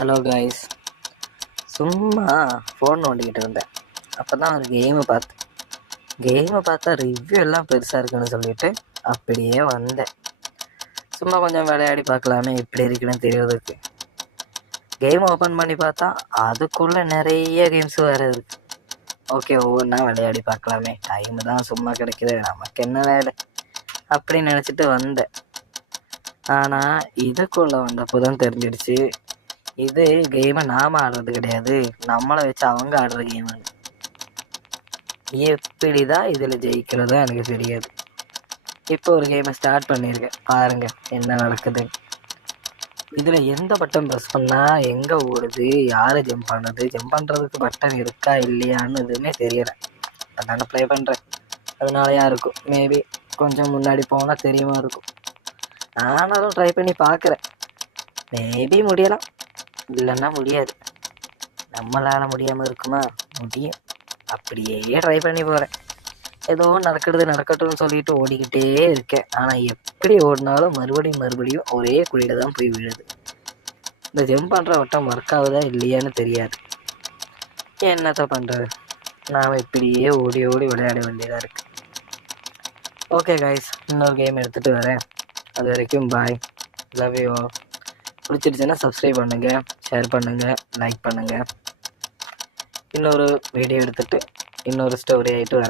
Hello guys, சும்மா phone நோண்டிக்கிட்டு இருந்தேன். அப்போ தான் ஒரு கேமை பார்த்தா ரிவ்யூ எல்லாம் பெருசாக இருக்குன்னு சொல்லிட்டு அப்படியே வந்தேன். சும்மா கொஞ்சம் விளையாடி பார்க்கலாமே எப்படி இருக்குன்னு தெரியறதுக்கு. கேம் ஓப்பன் பண்ணி பார்த்தா அதுக்குள்ளே நிறைய கேம்ஸ் வேறு இருக்குது. ஓகே, ஒவ்வொன்றா விளையாடி பார்க்கலாமே, டைம் தான் சும்மா கிடைக்குது, நமக்கு என்ன வேலை அப்படின்னு நினச்சிட்டு வந்தேன். ஆனால் இதுக்குள்ளே வந்தப்போ தான் தெரிஞ்சிடுச்சு, இது கேமை நாம் ஆடுறது கிடையாது, நம்மளை வச்சு அவங்க ஆடுற கேம். எப்படி தான் இதில் ஜெயிக்கிறதோ எனக்கு தெரியாது. இப்போ ஒரு கேமை ஸ்டார்ட் பண்ணியிருக்கேன், பாருங்கள் என்ன நடக்குது. இதில் எந்த பட்டன் ப்ரெஸ் பண்ணால் எங்கே ஓடுது, யார் ஜம்ப் பண்ணுறதுக்கு பட்டன் இருக்கா இல்லையான்னு எதுவுமே தெரியலை. இப்போ தானே ப்ளே பண்ணுறேன், அதனாலயா இருக்கும். மேபி கொஞ்சம் முன்னாடி போனால் தெரியுமா இருக்கும். ஆனாலும் ட்ரை பண்ணி பார்க்குறேன், மேபி முடியலாம், இல்லைன்னா முடியாது. நம்மளால் முடியாமல் இருக்குமா? முடியும். அப்படியே ட்ரை பண்ணி போகிறேன். ஏதோ நடக்கட்டும்னு சொல்லிட்டு ஓடிக்கிட்டே இருக்கேன். ஆனால் எப்படி ஓடினாலும் மறுபடியும் ஒரே குழியில் தான் போய் விழுது. இந்த ஜம்ப் பண்ணுற வட்டம் ஒர்க் ஆகுதா இல்லையான்னு தெரியாது. என்னத்தை பண்ணுறது, நாம் இப்படியே ஓடி விளையாட வேண்டியதாக இருக்குது. ஓகே காய்ஸ், இன்னொரு கேம் எடுத்துகிட்டு வரேன். அது வரைக்கும் பாய், லவ் யூ. பிடிச்சிருச்சுன்னா சப்ஸ்கிரைப் பண்ணுங்கள், ஷேர் பண்ணுங்கள், லைக் பண்ணுங்கள். இன்னொரு வீடியோ எடுத்துகிட்டு இன்னொரு ஸ்டோரி ஆகிட்டு வரேன்.